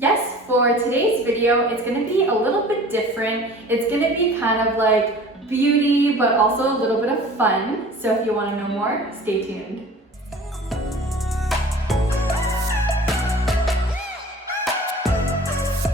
Yes, for today's video, it's gonna be a little bit different. It's gonna be kind of like beauty, but also a little bit of fun. So if you wanna know more, stay tuned.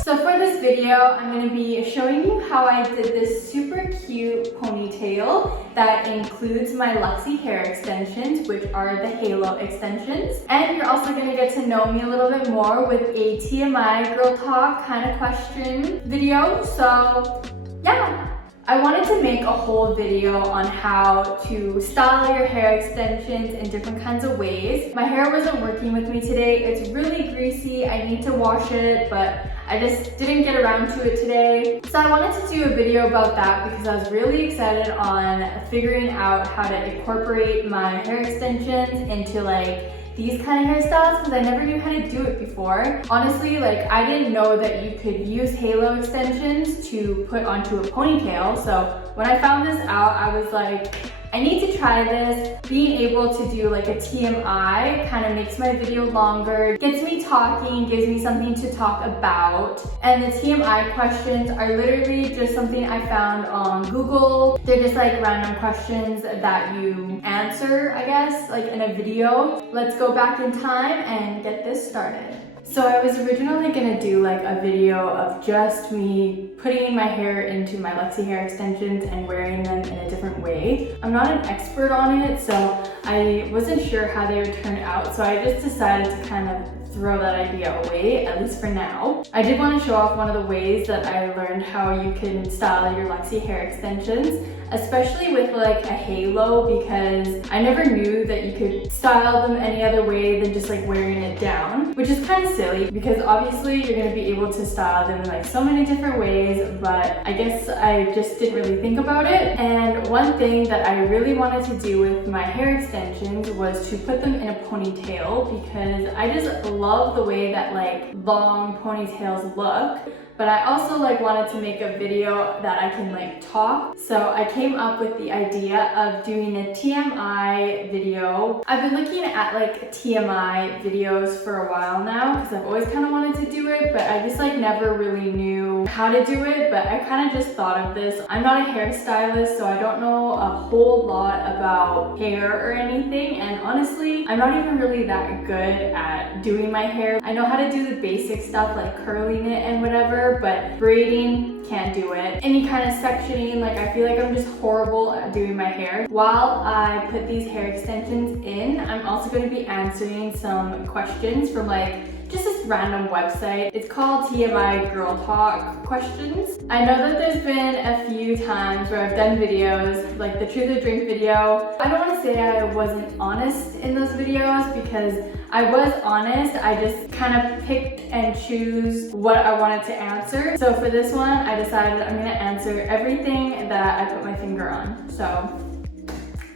So for this video, I'm going to be showing you how I did this super cute ponytail that includes my LiQWYD hair extensions, which are the halo extensions. And you're also going to get to know me a little bit more with a TMI girl talk kind of question video. So yeah. I wanted to make a whole video on how to style your hair extensions in different kinds of ways. My hair wasn't working with me today. It's really greasy. I need to wash it, but I just didn't get around to it today. So I wanted to do a video about that because I was really excited on figuring out how to incorporate my hair extensions into like these kind of hairstyles because I never knew how to do it before. Honestly, like I didn't know that you could use halo extensions to put onto a ponytail. So when I found this out, I was like, I need to try this. Being able to do like a TMI kind of makes my video longer, gets me talking, gives me something to talk about. And the TMI questions are literally just something I found on Google. They're just like random questions that you answer, I guess, like in a video. Let's go back in time and get this started. So I was originally gonna do like a video of just me putting my hair into my LiQWYD hair extensions and wearing them in a different way. I'm not an expert on it, so I wasn't sure how they would turn out, so I just decided to kind of throw that idea away, at least for now. I did want to show off one of the ways that I learned how you can style your LiQWYD hair extensions, especially with like a halo, because I never knew that you could style them any other way than just like wearing it down, which is kind of silly because obviously you're going to be able to style them in like so many different ways, but I guess I just didn't really think about it. And one thing that I really wanted to do with my hair extensions was to put them in a ponytail because I just love the way that like long ponytails look. But I also like wanted to make a video that I can like talk. So I came up with the idea of doing a TMI video. I've been looking at like TMI videos for a while now because I've always kind of wanted to do it, but I just like never really knew how to do it. But I kind of just thought of this. I'm not a hairstylist, so I don't know a whole lot about hair or anything. And honestly, I'm not even really that good at doing my hair. I know how to do the basic stuff like curling it and whatever, but braiding, can't do it. Any kind of sectioning, like I feel like I'm just horrible at doing my hair. While I put these hair extensions in, I'm also going to be answering some questions from like just this random website. It's called TMI Girl Talk Questions. I know that there's been a few times where I've done videos, like the Truth or Drink video. I don't want to say I wasn't honest in those videos because I was honest. I just kind of picked and choose what I wanted to answer. So for this one, I decided I'm going to answer everything that I put my finger on. So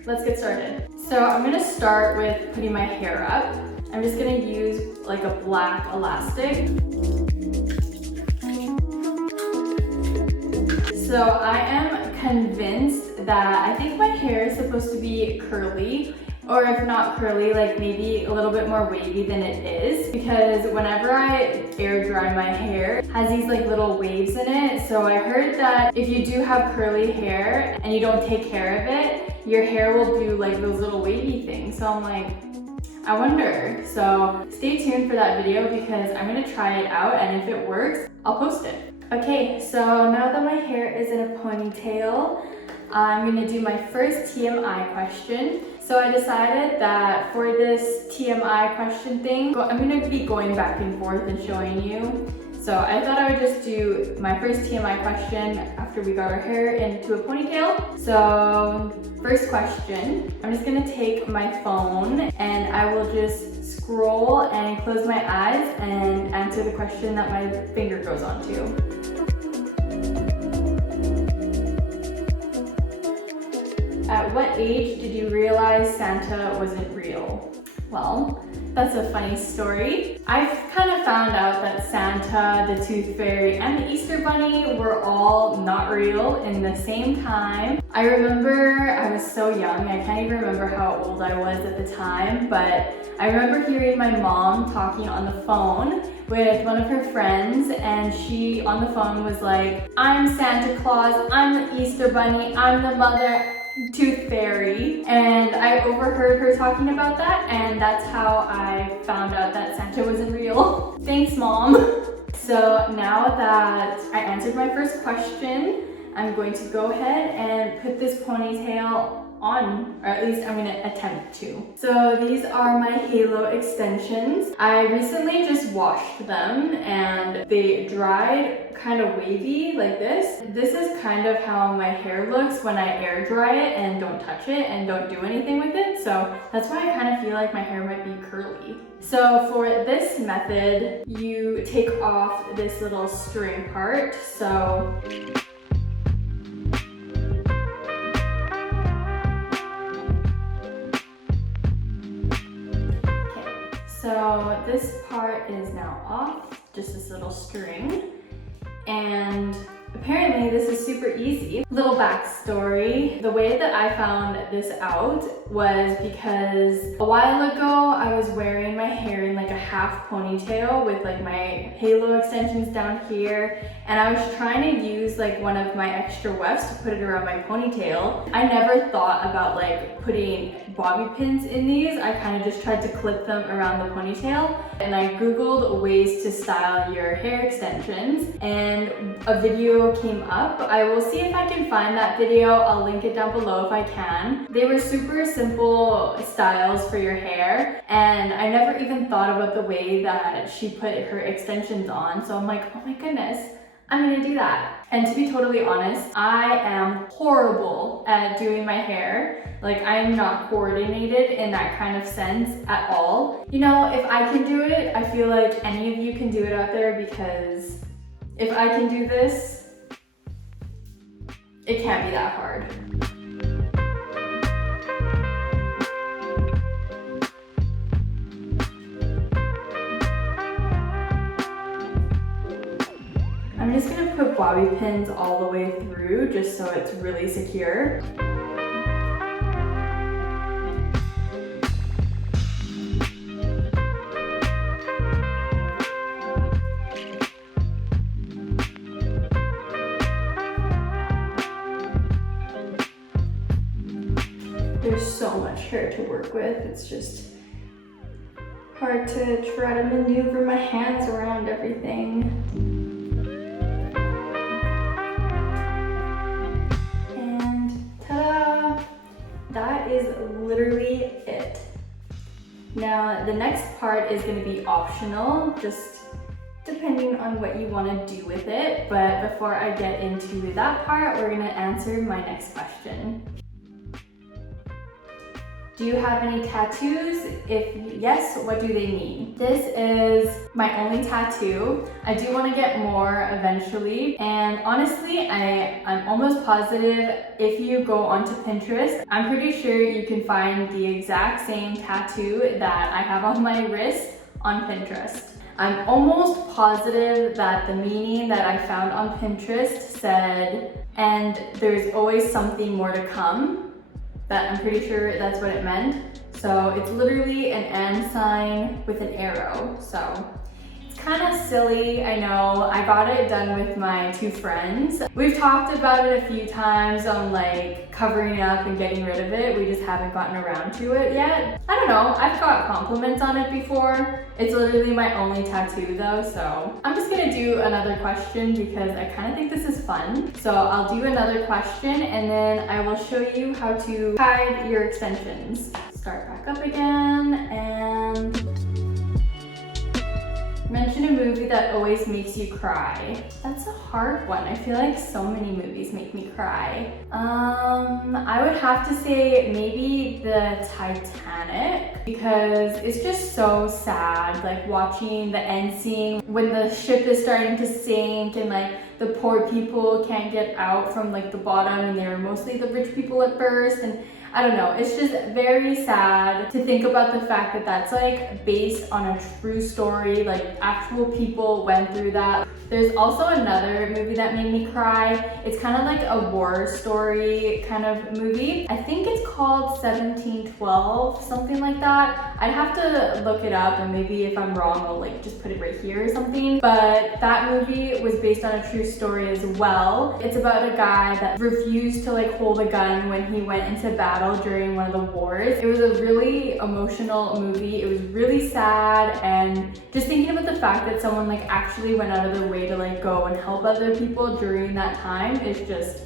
let's get started. So I'm going to start with putting my hair up. I'm just gonna use like a black elastic. So I am convinced that I think my hair is supposed to be curly, or if not curly, like maybe a little bit more wavy than it is, because whenever I air dry my hair, it has these like little waves in it. So I heard that if you do have curly hair and you don't take care of it, your hair will do like those little wavy things. So I'm like, I wonder. So stay tuned for that video because I'm gonna try it out, and if it works, I'll post it. Okay, so now that my hair is in a ponytail, I'm gonna do my first TMI question. So I decided that for this TMI question thing, I'm gonna be going back and forth and showing you. So I thought I would just do my first TMI question after we got our hair into a ponytail. So first question, I'm just gonna take my phone and I will just scroll and close my eyes and answer the question that my finger goes onto. At what age did you realize Santa wasn't real? Well, that's a funny story. I've kind of found out that Santa, the Tooth Fairy, and the Easter Bunny were all not real in the same time. I remember I was so young, I can't even remember how old I was at the time, but I remember hearing my mom talking on the phone with one of her friends, and she on the phone was like, I'm Santa Claus, I'm the Easter Bunny, I'm the mother tooth fairy. And I overheard her talking about that, and that's how I found out that Santa wasn't real. Thanks, Mom. So now that I answered my first question, I'm going to go ahead and put this ponytail on, or at least I'm gonna attempt to. So these are my halo extensions. I recently just washed them and they dried kind of wavy like this. This is kind of how my hair looks when I air dry it and don't touch it and don't do anything with it. So that's why I kind of feel like my hair might be curly. So for this method, you take off this little string part. So So this part is now off, just this little string, and apparently this is super easy. Little backstory, the way that I found this out was because a while ago I was wearing my hair in like a half ponytail with like my halo extensions down here, and I was trying to use like one of my extra wefts to put it around my ponytail. I never thought about like putting bobby pins in these. I kind of just tried to clip them around the ponytail, and I googled ways to style your hair extensions, and a video came up. I will see if I can find that video. I'll link it down below if I can. They were super simple styles for your hair, and I never even thought about the way that she put her extensions on, so I'm like, oh my goodness, I'm gonna do that. And to be totally honest, I am horrible at doing my hair. Like, I'm not coordinated in that kind of sense at all. You know, if I can do it, I feel like any of you can do it out there, because if I can do this, it can't be that hard. I'm just gonna put bobby pins all the way through just so it's really secure. There's so much hair to work with, it's just hard to try to maneuver my hands around everything. That is literally it. Now, the next part is going to be optional, just depending on what you want to do with it. But before I get into that part, we're going to answer my next question. Do you have any tattoos? If yes, what do they mean? This is my only tattoo. I do want to get more eventually, and honestly, I'm almost positive if you go onto Pinterest, I'm pretty sure you can find the exact same tattoo that I have on my wrist on Pinterest. I'm almost positive that the meaning that I found on Pinterest said, and there's always something more to come. But I'm pretty sure that's what it meant. So it's literally an and sign with an arrow. So it's kind of silly, I know. I got it done with my two friends. We've talked about it a few times on like covering it up and getting rid of it. We just haven't gotten around to it yet. I don't know, I've got compliments on it before. It's literally my only tattoo though, so I'm just gonna do another question because I kind of think this is fun. So I'll do another question and then I will show you how to hide your extensions. Start back up again and mention a movie that always makes you cry. That's a hard one. I feel like so many movies make me cry. I would have to say maybe the Titanic, because it's just so sad, like watching the end scene when the ship is starting to sink and like the poor people can't get out from like the bottom, and they were mostly the rich people at first, and I don't know, it's just very sad to think about the fact that that's like based on a true story, like actual people went through that. There's also another movie that made me cry. It's kind of like a war story kind of movie. I think it's called 1712, something like that. I'd have to look it up, and maybe if I'm wrong, I'll like just put it right here or something. But that movie was based on a true story as well. It's about a guy that refused to like hold a gun when he went into battle during one of the wars. It was a really emotional movie. It was really sad, and just thinking about the fact that someone like actually went out of their way to like go and help other people during that time is just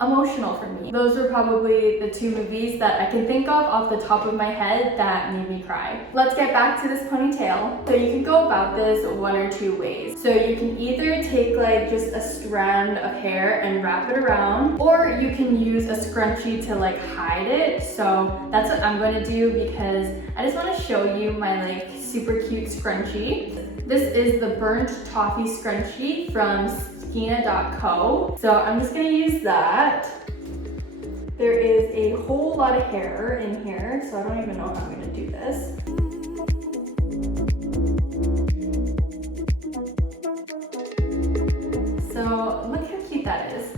emotional for me. Those were probably the two movies that I can think of off the top of my head that made me cry. Let's get back to this ponytail. So you can go about this one or two ways. So you can either take like just a strand of hair and wrap it around, or you can use a scrunchie to like hide it. So that's what I'm going to do because I just want to show you my like super cute scrunchie. This is the Burnt Toffee Scrunchie from Skina.co. So I'm just gonna use that. There is a whole lot of hair in here, so I don't even know how I'm gonna do this. So look how cute that is.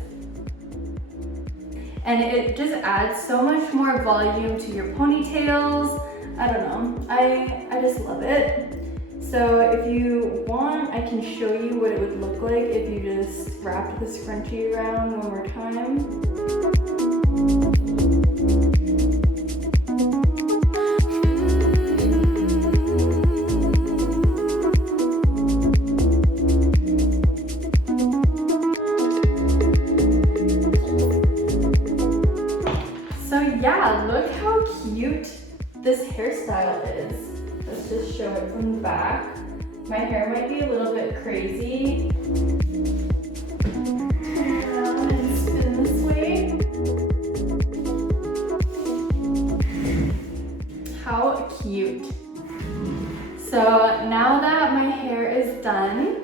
And it just adds so much more volume to your ponytails. I don't know, I just love it. So if you want, I can show you what it would look like if you just wrapped the scrunchie around one more time. So yeah, look how cute this hairstyle is. Let's just show it from the back. My hair might be a little bit crazy. Turn around and spin this way. How cute. So now that my hair is done,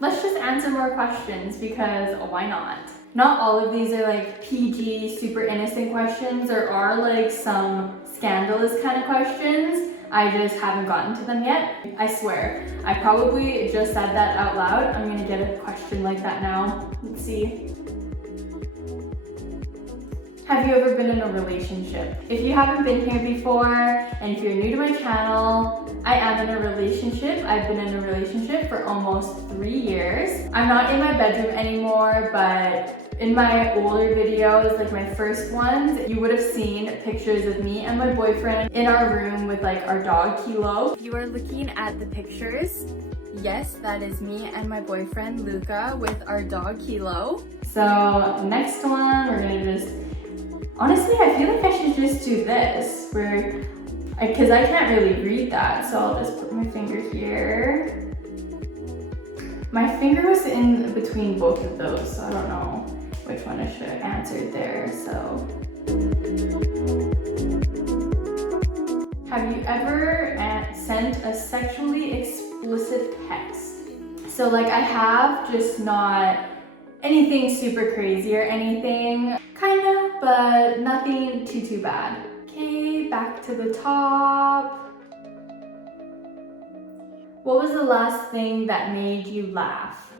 let's just answer more questions because why not? Not all of these are like PG, super innocent questions. There are like some scandalous kind of questions. I just haven't gotten to them yet. I swear, I probably just said that out loud. I'm gonna get a question like that now. Let's see. Have you ever been in a relationship? If you haven't been here before, and if you're new to my channel, I am in a relationship. I've been in a relationship for almost 3 years. I'm not in my bedroom anymore, but in my older videos, like my first ones, you would have seen pictures of me and my boyfriend in our room with like our dog Kilo. If you are looking at the pictures, yes, that is me and my boyfriend Luca with our dog Kilo. So next one, we're gonna just, honestly, I feel like I should just do this, because I can't really read that, so I'll just put my finger here. My finger was in between both of those, so I don't know which one I should have answered there, so. Have you ever sent a sexually explicit text? So like I have, just not anything super crazy or anything. Kinda, but nothing too bad. Okay, back to the top. What was the last thing that made you laugh?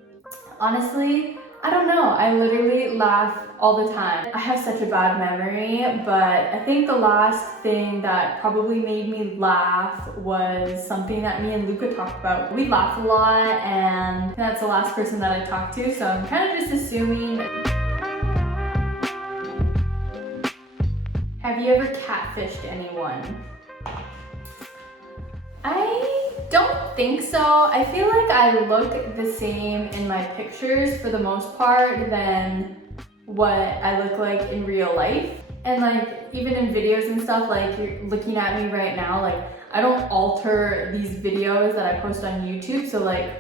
Honestly, I don't know. I literally laugh all the time. I have such a bad memory, but I think the last thing that probably made me laugh was something that me and Luca talked about. We laugh a lot, and that's the last person that I talked to, so I'm kind of just assuming. Have you ever catfished anyone? I don't think so. I feel like I look the same in my pictures for the most part than what I look like in real life. And like even in videos and stuff, like you're looking at me right now, like I don't alter these videos that I post on YouTube. So like,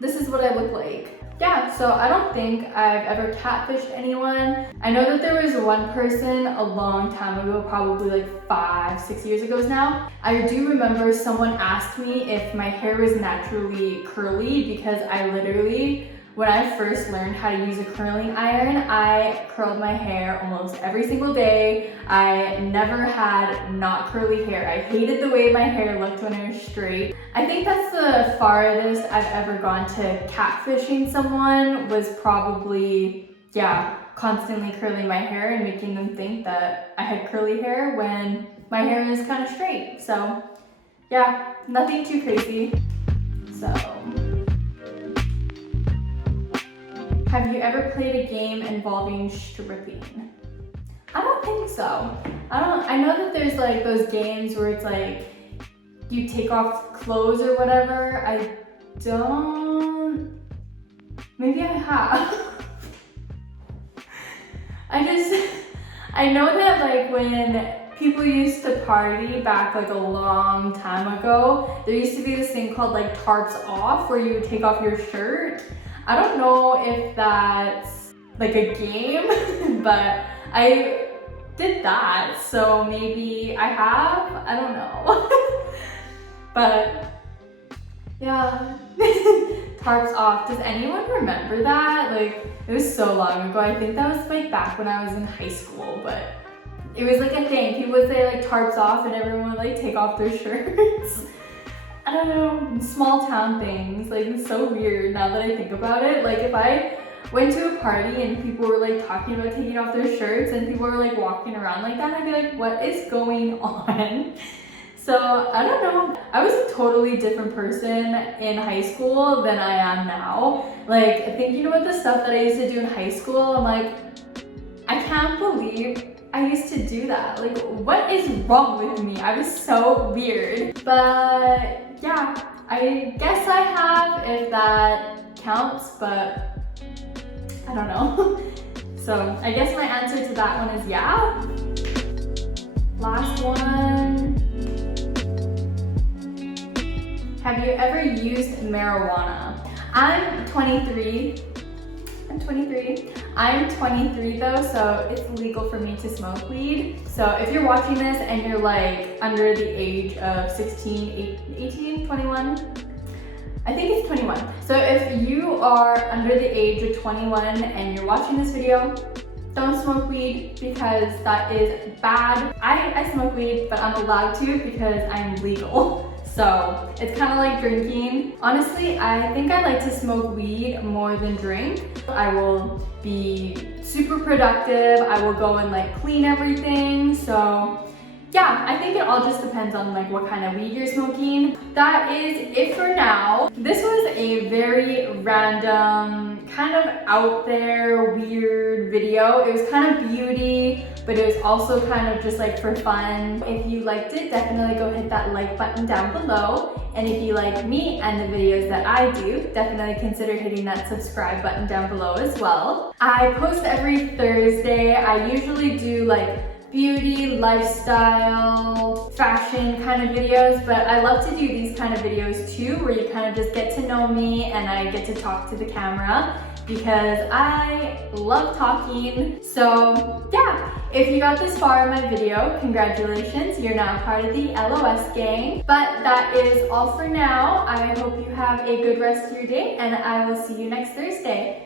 this is what I look like. Yeah, so I don't think I've ever catfished anyone. I know that there was one person a long time ago, probably like 5-6 years ago now. I do remember someone asked me if my hair was naturally curly because I literally when I first learned how to use a curling iron, I curled my hair almost every single day. I never had not curly hair. I hated the way my hair looked when it was straight. I think that's the farthest I've ever gone to catfishing someone, was probably, yeah, constantly curling my hair and making them think that I had curly hair when my hair is kind of straight. So yeah, nothing too crazy. So, have you ever played a game involving stripping? I don't think so. I know that there's like those games where it's like you take off clothes or whatever. I don't, maybe I have. I know that like when people used to party back like a long time ago, there used to be this thing called like tarps off, where you would take off your shirt. I don't know if that's like a game, but I did that, so maybe I have, I don't know. But yeah, tarps off. Does anyone remember that? Like, it was so long ago. I think that was like back when I was in high school, but it was like a thing. People would say like tarps off and everyone would like take off their shirts. I don't know, small town things. Like, it's so weird now that I think about it. Like, if I went to a party and people were like talking about taking off their shirts and people were like walking around like that, I'd be like, what is going on? So I don't know. I was a totally different person in high school than I am now. Like, thinking about the stuff that I used to do in high school, I'm like, I can't believe I used to do that. Like, what is wrong with me? I was so weird. But yeah, I guess I have, if that counts, but I don't know. So I guess my answer to that one is yeah. Last one. Have you ever used marijuana? I'm 23. I'm 23 though, so it's legal for me to smoke weed. So if you're watching this and you're like under the age of 16, 18, 21, I think it's 21. So if you are under the age of 21 and you're watching this video, don't smoke weed because that is bad. I smoke weed, but I'm allowed to because I'm legal. So it's kind of like drinking. Honestly, I think I like to smoke weed more than drink. I will be super productive. I will go and like clean everything. So yeah, I think it all just depends on like what kind of weed you're smoking. That is it for now. This was a very random, kind of out there, weird video. It was kind of beauty, but it was also kind of just like for fun. If you liked it, definitely go hit that like button down below. And if you like me and the videos that I do, definitely consider hitting that subscribe button down below as well. I post every Thursday. I usually do like beauty, lifestyle, fashion kind of videos, but I love to do these kind of videos too, where you kind of just get to know me and I get to talk to the camera because I love talking. So yeah, if you got this far in my video, congratulations, you're now part of the LOS gang. But that is all for now. I hope you have a good rest of your day and I will see you next Thursday.